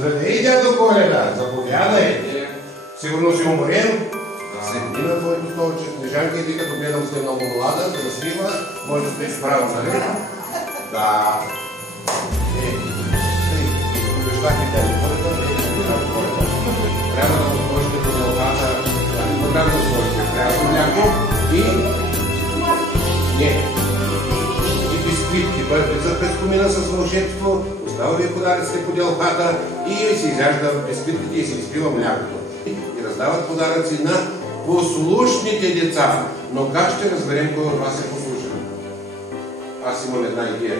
Здравей, дядо Коледа! Заповядай! Сигурно си уморен? Седи на твоето столче, Снежанка и ти като гледам сте много млада, красива, може да сте справа, нали? Да. Обещах и дядо Коледа, трябва да го сложите по дълбата, трябва да го сложите прямо някой и... Не. И бисквитки, бърбица през комина с вълшебство, остава ви подаръците по делхата и си изяжда бисквитките и си изпива млякото. И раздават подаръци на послушните деца. Но как ще разберем кой от вас е послушен? Аз имам една идея.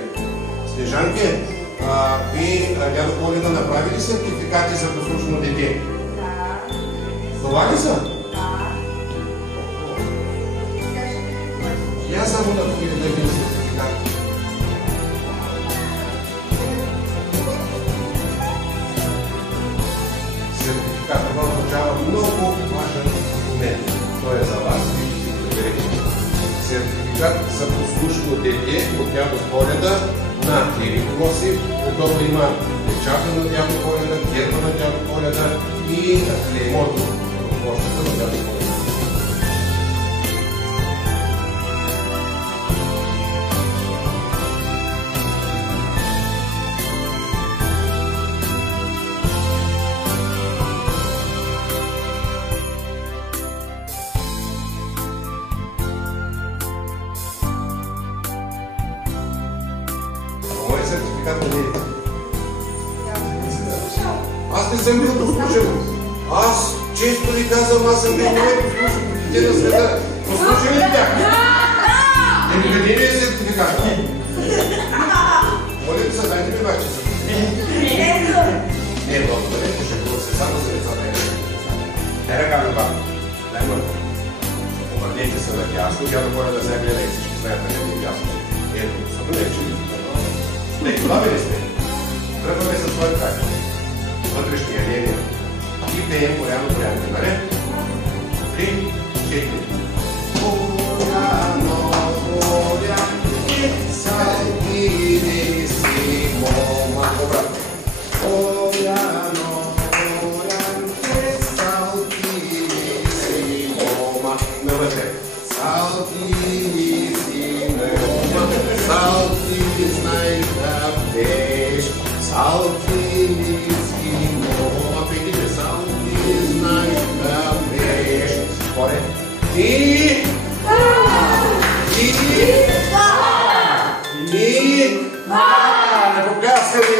Снежанке, ви, дядо Коледа, направили сертификати за послушно дете? Да. Това ли са? Да. Я само да видя един сертификат. Сертификат, това означава много важен документ. Той е за вас и ще си проверите. Сертификат за послушно дете от дядо Коледа на Кирико си. Отдолу има печата на дядо Коледа, герба на дядо Коледа и клеймото от площата на дядо Коледа. Мой сертификат не е. Аз не съм бил послушен. Аз често ви казвам, аз съм бил най-послушен дете на света. Послушен ли бях? Къде ми е сертификат? Моля ви се, дайте ми бачи сертификат. Не е много, не пошегува се, само за лицата е. Дай ръка ми бак. Дай мъртво. Обърнете се надясно, дядо Коледа да се гледа и всички знаят на него надясно. Ето, съм лечен. Не, това ли сте? Тръгваме със свой край. Вътрешния линия. И пеем порядно, нали? 3, 4. Порано, порядно, салкири си, мома. Обратно. Порано, порядно, салкири си, мома. Навътре. Салкири си, мома. Салкири знай да пеш. Салкири си, мома. Пейте, салкири знай да пеш. Горе. И... Не попляскаме!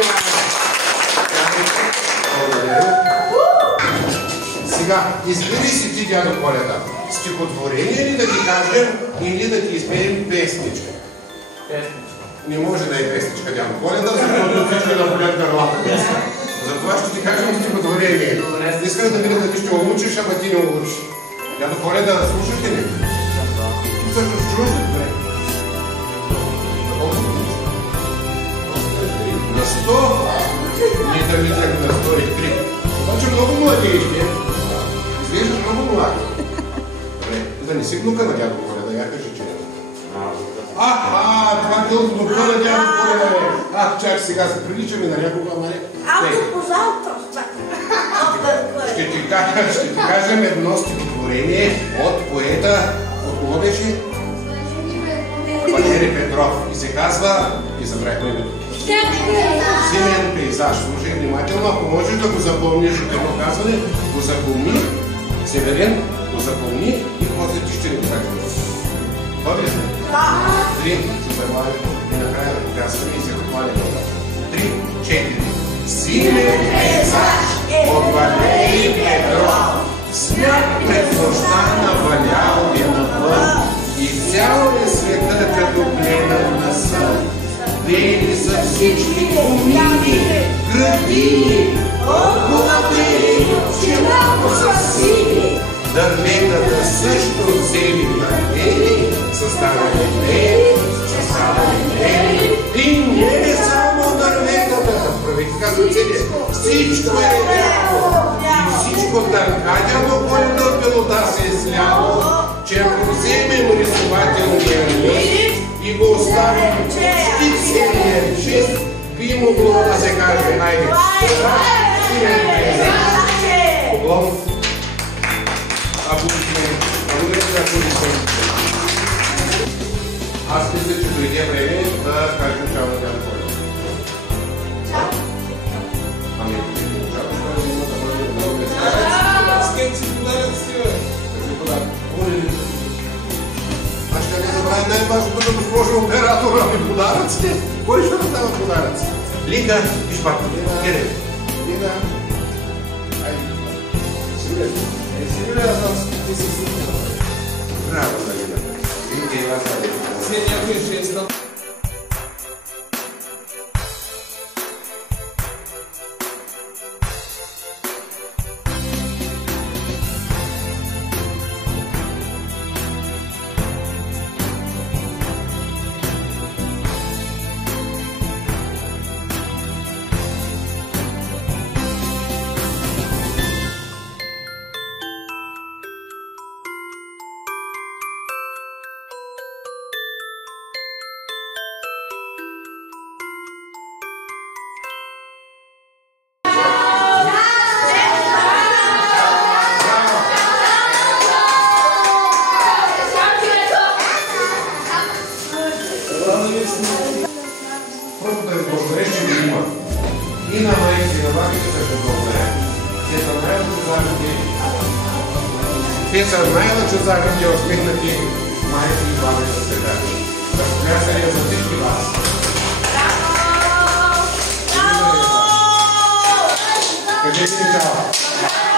Сега, избери си ти, дядо Коледа. Стихотворение ли да ти кажем или да ти изпеем песничка? Не може да е песничка, дядо Коледа, защото всички да болят гърлата. Затова ще ти кажем стихотворение. Искам да видя дали ще улучиш, ама ти не улучиш. Дядо Коледа, слушате ли? Всъщност чуваш ли добре? На 100? Ние да видях на 103. Обаче много младежки. Изглеждаш много млад. Добре, да не си внука на дядо Коледа, я кажи, че не. Това бил внука на дядо Коледа. Чак сега се приличаме на някога, ама не. Ще ти кажем едно стихотворение от поета, от кого беше? Валери Петров. И се казва, и забравихме името. Зимен пейзаж. Слушай внимателно, ако можеш да го запомниш от едно казване, го запомни, Северен, го запомни и после ти ще ни го кажеш. Добре ли? Да! 3, се заглавим и накрая да казваме и се хвалим. 3, 4. Зимен пейзаж от Валери Петров. Сняг през нощта навалял е навън и цял е света като гледан на сън. Бели са всички комини, градини, толкова бели, че малко са сини. Дърветата също зели дървени, съставени бели, съставени бели. И не само дърветата, правите казвам цели, всичко е ляво. И всичко така дядо Коледа белота се е сляло, че ако вземем рисователния лист и го оставим почти целия чист, би могло да се каже, айде, Поклон. Аплодисменти. Благодаря за аплодисменти. Аз мисля, че дойде време да кажем чао на тях хора. Чао. Ами, чао, ще има да бъде много места. Скет си подаръци, бе. Какви подаръци? Аз ще не забравя най-важното да госпожа оператора ми подаръците. Кой ще раздава подаръци? Лика и Шпарко. Къде? Лика. Айде. Сигурен. Сигурен, аз знам, ти си сигурен. Браво, да Лика. Лика и вас, да Лика. Все някой жеста. Просто да ви благодаря, че ви има. И на майки, и на бабите също благодаря. Те са най-лъчезарните усмихнати майки и баби за света. Разплясали за всички вас. Кажете ми чао!